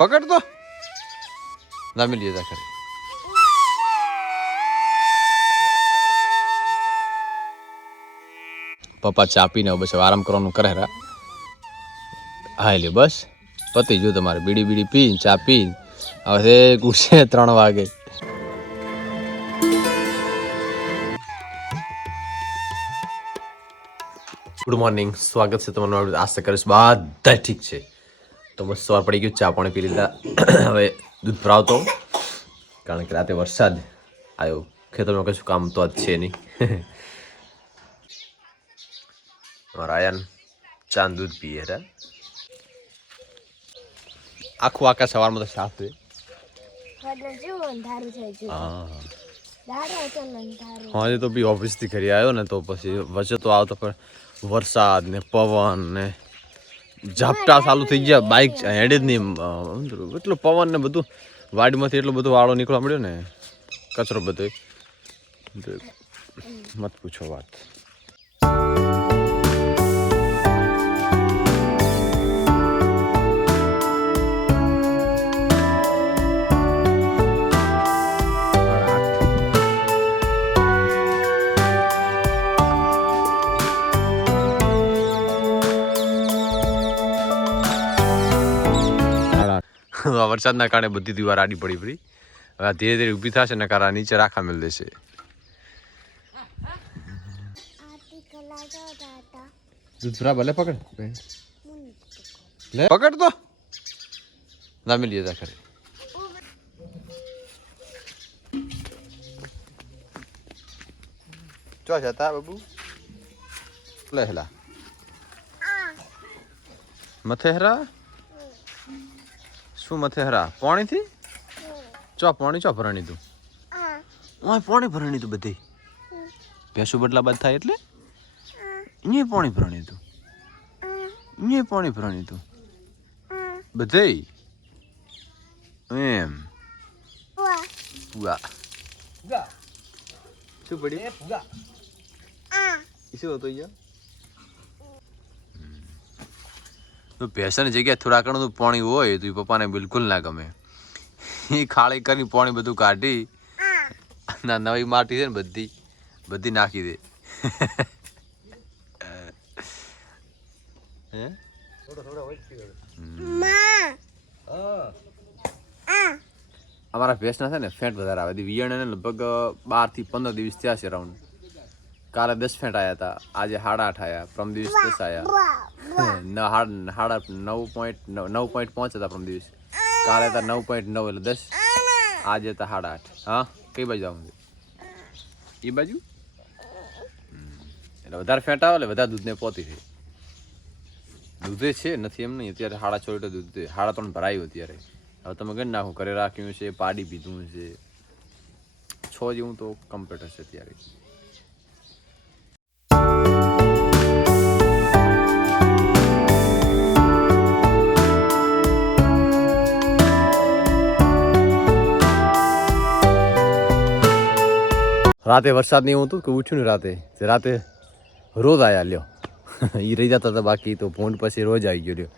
પકડ તો જામી લીધા ખરી. પપ્પા ચા પીને બસ આરામ કરવાનું કરે રા. હા એટલે બસ. પતી જો તમારે. બીડી બીડી પી ચા પી હવે ગુસ્સે ત્રણ વાગે. ગુડ મોર્નિંગ સ્વાગત છે તમારું. આશા કરીશ બધા ઠીક છે. તો મસ્ત સવાર પડી ગયું ચા પાણી પી લીધા. હવે દૂધ ભરાવતો કારણ કે રાતે વરસાદ. આવ્યો ખેતરમાં કશું કામ તો જ છે નહીં. મારા આયાન ચાંદ દૂધ પીએ રે આખું આકાશ સવારમાં તો સાફ થયું હા. હતો આજે તો બી ઓફિસથી ઘરે આવ્યો ને તો પછી વચ્ચે તો આવતો પણ વરસાદ ને પવન ને ઝાપટા ચાલુ થઈ ગયા. બાઇક હેડે જ નહીં એટલું પવન ને બધું, વાડીમાંથી એટલો બધો વાળો નીકળવા મળ્યો ને, કચરો બધો મત પૂછો વાત. આ વરસાદના કારણે બધી દીવાર આડી પડી પડી. હવે ધીરે ધીરે ઊભી થશે ને કારણ નીચે રાખા મેળ દેશે. આરતી કલા તો દાતા દૂધ ભરા ભલે પકડ. લે, પકડ તો. જામી લઈએ જા ખરી. ચો જતા બાબુ? લે, હેલા. મથેહરા? શું મથેહરા પોણીથી? ચો પાણી ચો ભરણી તું ઓય પાણી ભરણી તું બધી. ભેંસું બદલા બાદ થાય એટલે? ને પાણી ભરણી તું ને પાણી ભરણી તું બધે? એમ. પુગા શું પડી પુગા શું હતો અહીંયા? તો જગ્યાએ થોડા ઘણું પાણી હોય તો એ પપ્પાને બિલકુલ ના ગમે. એ ખાળી કરી પાણી બધું કાઢી ના, નવી માટી છે ને બધી બધી નાખી દે. અમારા ભેંસના છે ને ફેટ વધારે આવે. વિયણે લગભગ બારથી પંદર દિવસ થયા છે રાઉન્ડ કાલે દસ ફેટ આવ્યા હતા. આજે સાડા આઠ આવ્યા પ્રમ દિવસ દસ આવ્યા સાડા નવ પોઈન્ટ નવ પોઈન્ટ પાંચ હતા દિવસ. કાલે હતા નવ પોઈન્ટ નવ એટલે દસ. આજે હતા સાડા આઠ. હા? કઈ બાજુ આવું એ બાજુ? એટલે વધારે ફેટ આવે એટલે વધારે દૂધને પોતી થઈ દૂધે છે, નથી એમ નહીં. અત્યારે સાડા છ દૂધ હાડા ત્રણ ભરાયું અત્યારે. હવે તમે ગણ નાખો ઘરે રાખ્યું છે, પાડી પીધું છે. છ જેવું તો કમ્પ્લીટ હશે અત્યારે. રાતે વરસાદ નહીં હતું કે ઉઠ્યું ને રાતે રાતે રોજ આવ્યા લ્યો. એ રહી જતા હતા બાકી તો ભૂંડ પછી રોજ આવી ગયો લ્યો.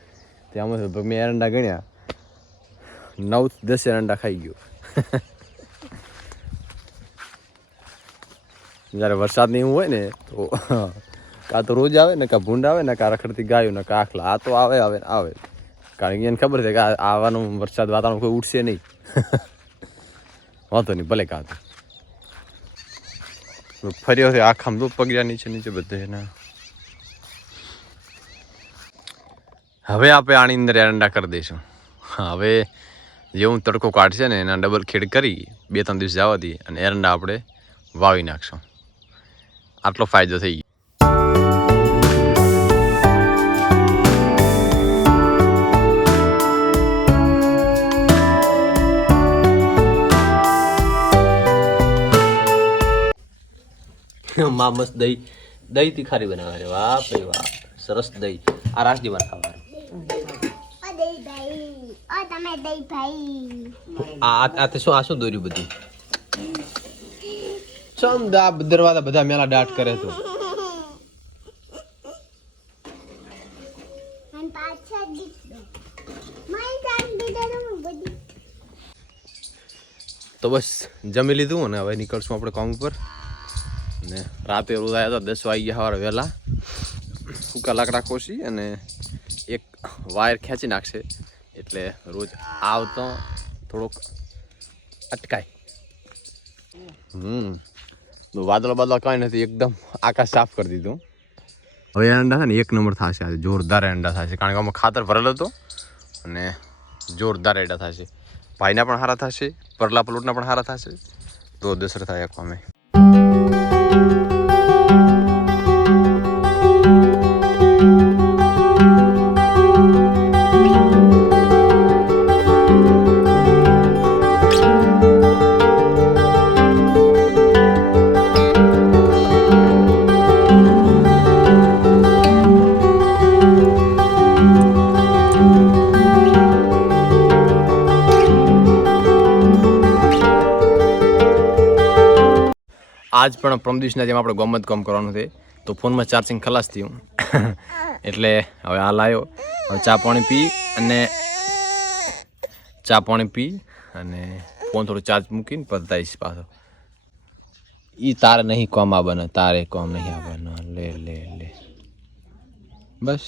ત્યાં મેં એરંડા ગણ્યા. નવ દસ એરંડા ખાઈ ગયો. જ્યારે વરસાદ નહીં હોય ને, તો કાં તો રોજ આવે ને, કાં ભૂંડ આવે ને, કાં રખડતી ગાયો ને, કાં આખલા. આ તો આવે આવે ને, આવે. કારણ કે એને ખબર છે કે આવવાનું વરસાદ વાતાવરણ કોઈ ઉઠશે નહીં. વાંધો નહીં, ભલે કાં તો. ફર્યો છે આખામ તો પગડ્યા નીચે નીચે બધે એના હવે આપણે આની અંદર એરંડા કરી દઈશું હવે જેવું તડકો કાઢશે ને એના ડબલ ખેડ કરી બે ત્રણ દિવસ જવા દઈએ અને એરંડા આપણે વાવી નાખશું આટલો ફાયદો થઈ ગયો માં મસ્ત દહીં દહીં તીખારી બનાવે છે. વાહ ભાઈ વાહ સરસ દહીં. આ રાજદી માં ખાવાનું. ઓ દઈ ભાઈ ઓ તમે દઈ ભાઈ. આ આ આ તે શું આ શું દોર્યું બધું? ચમ દા દરવાજા બધા મેલા દાટ કરે તો બસ જમી લીધું અને હવે નીકળશું આપણે કામ ઉપર. ને રાતે રોદાયા હતા દસ વાગ્યા સવારે વહેલા સૂકા લાકડા કોસી અને એક વાયર ખેંચી નાખશે. એટલે રોજ આવતો થોડોક અટકાય. હમ. વાદળો બાદળો કાંઈ નથી, એકદમ આકાશ સાફ કરી દીધું. હવે અંડા છે ને એક નંબર થશે આજે, જોરદાર અંડા થશે. કારણ કે આમાં ખાતર ભરેલો હતો અને જોરદાર એડા થશે. ભાઈના પણ સારા થશે, પરલા પલોટના પણ સારા થશે. તો દસર થાય અમે. thank you આજ પણ પ્રમદિવસના જેમ આપણે ગમત કામ કરવાનું છે. તો ફોનમાં ચાર્જિંગ ખલાસ થયું. એટલે હવે હાલ આવ્યો હવે ચા પાણી પી અને ચા પાણી પી અને ફોન થોડો ચાર્જ મૂકીને પતાવીશ પાછો. એ તારે નહીં કોમ આવવાના, તારે કોમ નહીં આવવાના. લે લે લે. બસ.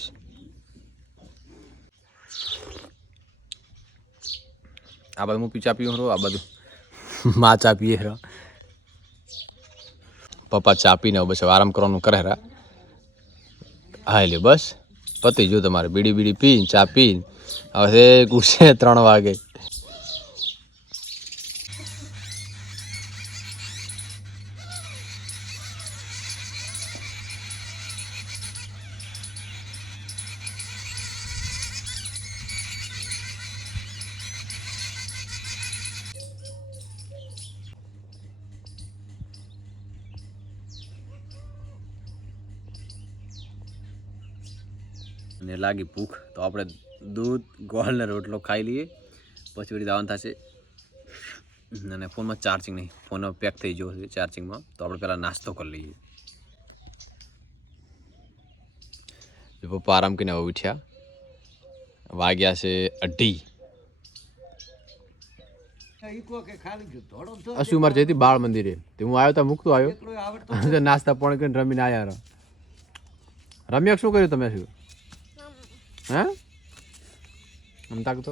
આ બધું હું પી ચા પીવું આ બધું મા ચા પીએ રહ્યો પપ્પા ચા પીને બસ આરામ કરવાનું કરે રા. હા એટલે બસ. પતી જો તમારે. બીડી બીડી પીને, ચા પીને. હવે ગુસ્સે ત્રણ વાગે. ને લાગી ભૂખ. તો આપણે દૂધ ગોળ ને રોટલો ખાઈ લઈએ. પછી વળી દાવાનું થશે. અને ફોનમાં ચાર્જિંગ નહીં. ફોન પેક થઈ ગયો છે ચાર્જિંગમાં તો આપણે પહેલાં નાસ્તો કરી લઈએ. પપ્પા આરામ કરીને હવે ઉઠ્યા. વાગ્યા છે અઢી. અશું મારે જઈતી બાળ મંદિરે. તે હું આવ્યો તો મૂકતો આવ્યો. નાસ્તા પણ કરીને રમીને આવ્યા રમ્યા શું કર્યું તમે શું? હે? આમ તાકતો.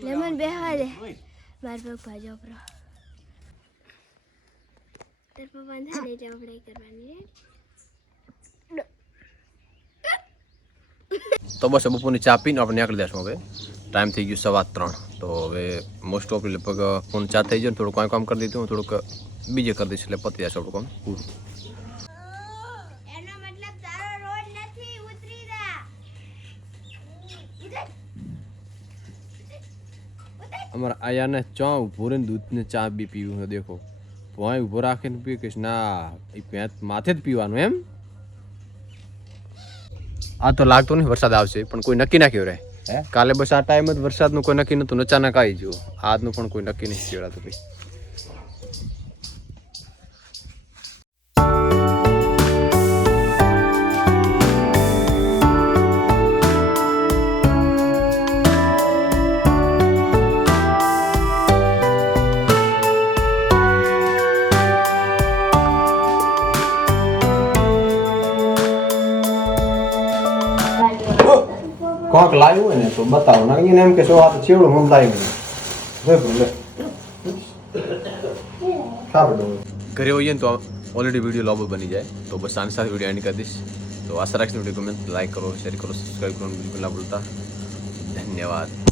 લેમન બેહવા દે. માર પગ ભાજો પ્રો તાર પપ્પા ને ચોપડાઈ કરવાની તો બસ બપોરની ચા પીને આપણે નીકળી દેશું હવે. ટાઈમ થઈ ગયું સવા ત્રણ. તો હવે મોસ્ટ ઓફ લગભગ ફોન ચા થઈ ગયો ને થોડું કામ કામ કરી દીધું થોડુંક બીજે કરી દઈશ એટલે પતી જશે આપણું કામ પૂરું એનો મતલબ તારો રોડ નથી ઉતરી જા અમારા આયાને ચા ઊભો રહીને દૂધને ચા બી પીવું છે દેખો. ભોંય ઊભો રાખીને પી કહીશ ના એ પેટ માથે જ પીવાનું એમ? આ તો લાગતો નહીં વરસાદ આવશે પણ કોઈ નક્કી ના રે. કાલે બસ આ ટાઈમ જ વરસાદનું કોઈ નક્કી નહોતું અચાનક આવી જુઓ આજનું પણ કોઈ નક્કી નહીં કહેવાતું ભાઈ કોક લાવ્યું હોય ને તો બતાવો. ને, એને એમ કે શું આ તો ચેવડું મમ લાવ્યું ઘરે હોઈએ ને તો ઓલરેડી વીડિયો લાંબો બની જાય. તો બસ આની સાથે વીડિયો એન્ડ કરી દઈશ. તો આશા રાખીને વીડિયો ગમે લાઈક કરો શેર કરો સબસ્ક્રાઈબ કરો બિલકુલ ના ભૂલતા. ધન્યવાદ.